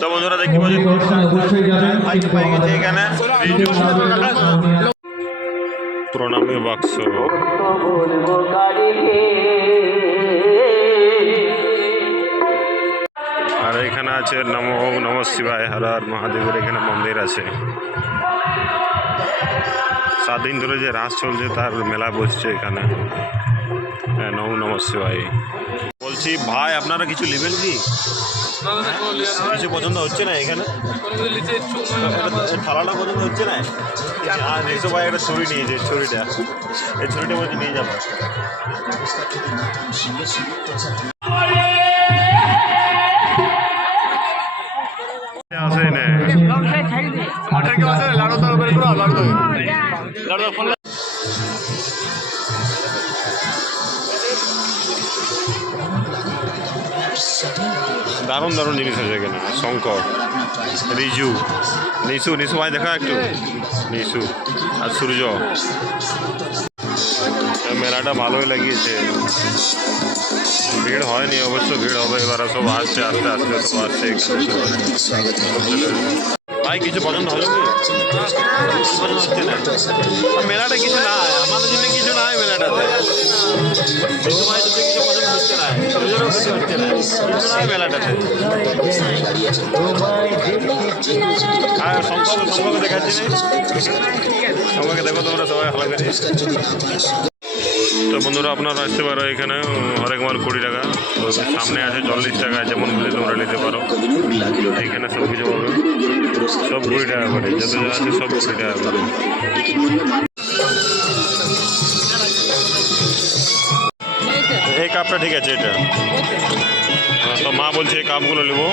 তো বন্ধুরা দেখতে পাচ্ছি এখানে প্রণামী বাক্স আর এখানে আছে নম শিবায় হর হর মহাদেবের এখানে মন্দির আছে। 7 দিন ধরে যে রাস চলছে তার মেলা বসছে এখানে। নম শিবায়। বলছি ভাই আপনারা কিছু নেবেন কি? কিছু পছন্দ হচ্ছে না এখানে? থালাটা পছন্দ হচ্ছে না? আর এসো ভাই একটা ছুরি নিয়েছে, ছুরিটা এই ছুরিটা বলছি নিয়ে যাবো। আসে না দারুণ দারুণ জিনিস আছে এখানে। শঙ্কর, রিজু, নিশু ভাই দেখা একটু নিশু আর সূর্য। মেলাটা ভালোই লাগিয়েছে, ভিড় হয়নি অবশ্য, ভিড় হবে এবার। সব আসছে আস্তে আস্তে, সব আসছে এখানে। ভাই কিছু পছন্দ হলো কি? পছন্দ হচ্ছে না মেলাটা? কিছু না আমাদের জন্য, কিছু নাই মেলাটাতে। কিছু পছন্দ হচ্ছে না, কিছু হচ্ছে না, কিছু নাই মেলাটাতে। আর সম্পর্ক দেখাচ্ছি না, সম্পর্কে দেখো তোমরা সবাই ভালো করে। তো বন্ধুরা আপনারা আসতে পারো এখানে হরেক মাল 20 টাকা, তো সামনে আছে 40 টাকা, যেমন বলে তোমরা নিতে পারো। এখানে সব কিছু পাবে, সব 20 টাকা করে, যত যা আছে সব 20 টাকা করে। এই কাপটা ঠিক আছে এটা, তো মা বলছে এই কাপগুলো নেবো,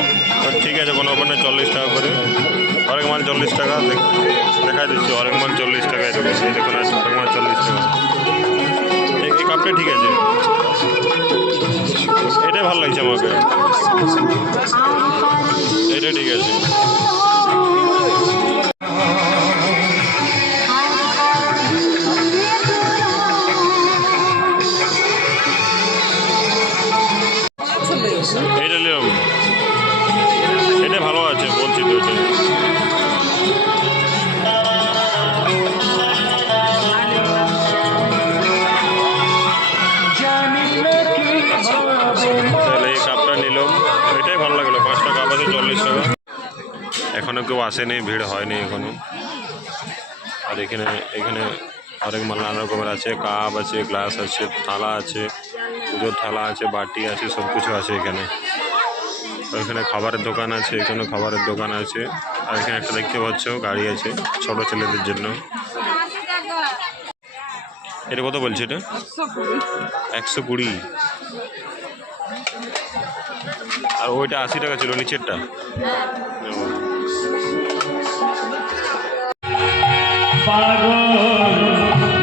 ঠিক আছে কোনো ব্যাপার না। 40 টাকা করে হরেক মাল 40 টাকা দেখা দিচ্ছি। হরেক মাল 40 টাকায় দেবো, এই দেখুন আছে হরেক মাল 40 টাকা। এই কাপটা ঠিক আছে, এটাই ভালো লাগছে আমাকে, এটা ঠিক আছে। এটা নিলাম, এটা ভালো আছে বলছি তো। এটা তাহলে এই কাপটা নিলাম, এটাই ভালো লাগলো। 5 টাকা কাপ আছে 40 টাকা। এখনো কেউ আসেনি, ভিড় হয়নি এখনো। আর এখানে অনেক নানা রকমের আছে, কাপ আছে, গ্লাস আছে, থালা আছে, পুজোর থালা আছে, বাটি আছে, সব কিছু আছে এখানে। এখানে খাবারের দোকান আছে, এখানে খাবারের দোকান আছে। আর এখানে একটা দেখতে পাচ্ছ গাড়ি আছে ছোট ছেলেদের জন্য। এটা কত বলছে? এটা 120। আর ওইটা 80 টাকা ছিল নিচেরটা। পাগল